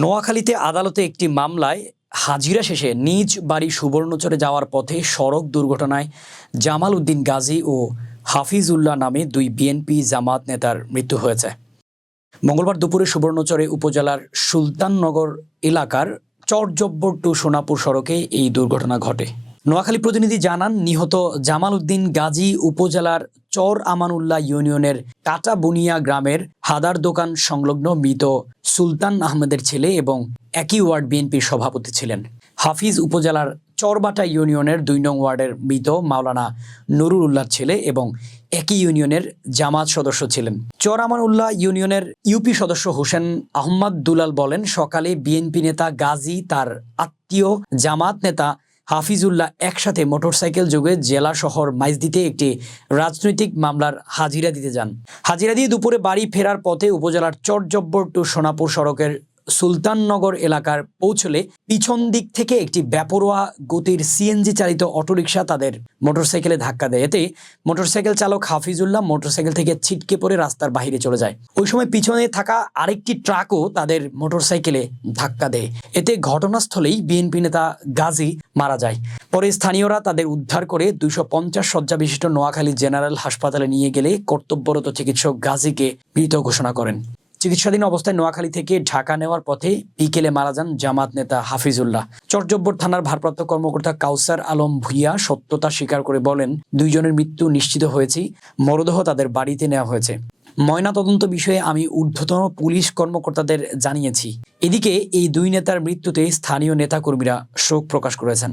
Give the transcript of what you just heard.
নোয়াখালীতে আদালতে একটি মামলায় হাজিরা শেষে নিজ বাড়ি সুবর্ণচরে যাওয়ার পথে সড়ক দুর্ঘটনায় জামাল উদ্দিন গাজী ও হাফিজুল্লাহ নামে দুই বিএনপি জামাত নেতার মৃত্যু হয়েছে। মঙ্গলবার দুপুরে সুবর্ণচরে উপজেলার সুলতাননগর এলাকার চরজব্বর টু সোনাপুর সড়কে এই দুর্ঘটনা ঘটে। নোয়াখালী প্রতিনিধি জানান, নিহত জামাল উদ্দিন গাজী উপজেলার চর আমানুল্লাহ ইউনিয়নের কাটাবুনিয়া গ্রামের হাদার দোকান সংলগ্ন মৃত সুলতান আহমেদের ছেলে এবং একই ওয়ার্ড বিএনপির সভাপতি ছিলেন। হাফিজ উপজেলার চরবাটা ইউনিয়নের ২ নং ওয়ার্ডের মৃত মাওলানা নুরুল উল্লাহর ছেলে এবং একই ইউনিয়নের জামাত সদস্য ছিলেন। চর আমানুল্লাহ ইউনিয়নের ইউপি সদস্য হোসেন আহমদ দুলাল বলেন, সকালে বিএনপি নেতা গাজী তার আত্মীয় জামাত নেতা হাফিজুল্লাহ একসাথে মোটরসাইকেল যোগে জেলা শহর মাইজদিতে একটি রাজনৈতিক মামলার হাজিরা দিতে যান। হাজিরা দিয়ে দুপুরে বাড়ি ফেরার পথে উপজেলার চরজব্বর টু সোনাপুর সড়কের সুলতাননগর এলাকার পৌঁছলে পিছন দিক থেকে একটি বেপরোয়া গতির সিএনজি চালিত অটোরিকশা তাদের মোটরসাইকেলে ধাক্কা দেয়। এতে মোটরসাইকেল চালক হাফিজুল্লাহ মোটরসাইকেল থেকে ছিটকে পড়ে রাস্তার বাইরে চলে যায়। ওই সময় পিছনে থাকা আরেকটি ট্রাকও তাদের মোটরসাইকেলে ধাক্কা দেয়। এতে ঘটনাস্থলেই বিএনপি নেতা গাজী মারা যায়। পরে স্থানীয়রা তাদের উদ্ধার করে ২৫০ শয্যা বিশিষ্ট নোয়াখালী জেনারেল হাসপাতালে নিয়ে গেলে কর্তব্যরত চিকিৎসক গাজীকে মৃত ঘোষণা করেন। চিকিৎসাধীন অবস্থায় নোয়াখালী থেকে ঢাকা নেওয়ার পথে বিকেলে মারা যান জামাত নেতা হাফিজুল্লাহ। চরজব্বর থানার ভারপ্রাপ্ত কর্মকর্তা কাউসার আলম ভুইয়া সত্যতা স্বীকার করে বলেন, দুইজনের মৃত্যু নিশ্চিত হয়েছে, মরদেহ তাদের বাড়িতে নেওয়া হয়েছে। ময়নাতদন্ত বিষয়ে আমি ঊর্ধ্বতন পুলিশ কর্মকর্তাদের জানিয়েছি। এদিকে এই দুই নেতার মৃত্যুতে স্থানীয় নেতাকর্মীরা শোক প্রকাশ করেছেন।